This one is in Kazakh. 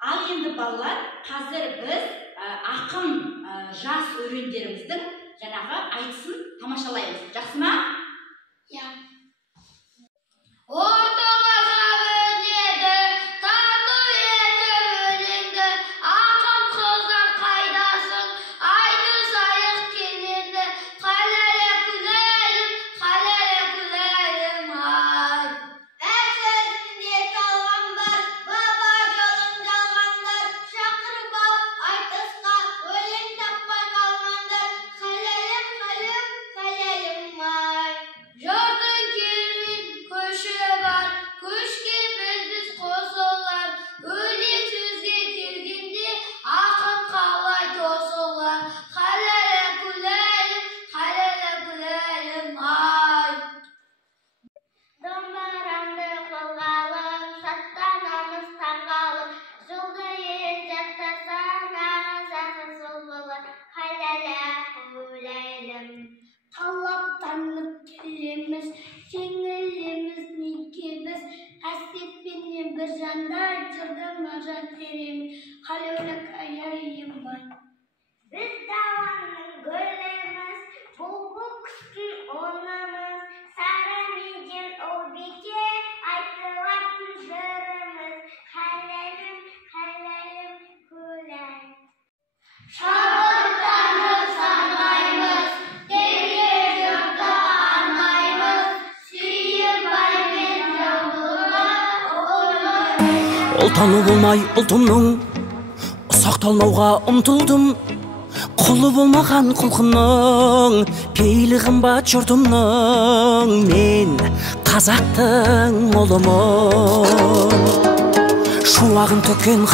Ал енді балалар, қазір біз ақын жас өрендеріміздің жаңағы айтысын тамашалаймыз. Жақсы ма? Иә. Талаптанып келеміз, жеңілеміз неге біз, әсетпенен бір жанда жырдан мажа тереміз, қалөлік аяйым бай. Біз даланың гүліміз, бұлбұл құстың онымыз, сары меден ол беке айтылатын жырымыз, халәлім, халәлім күләй. Шабыттанып санаймыз, Ұлтаны болмай ұлтымның, сақталмауға ұмтылдым. Құлы болмаған құлқынның, пейілі қымбат жұртымның. Мен қазақтың ұлымын, шуағын төккен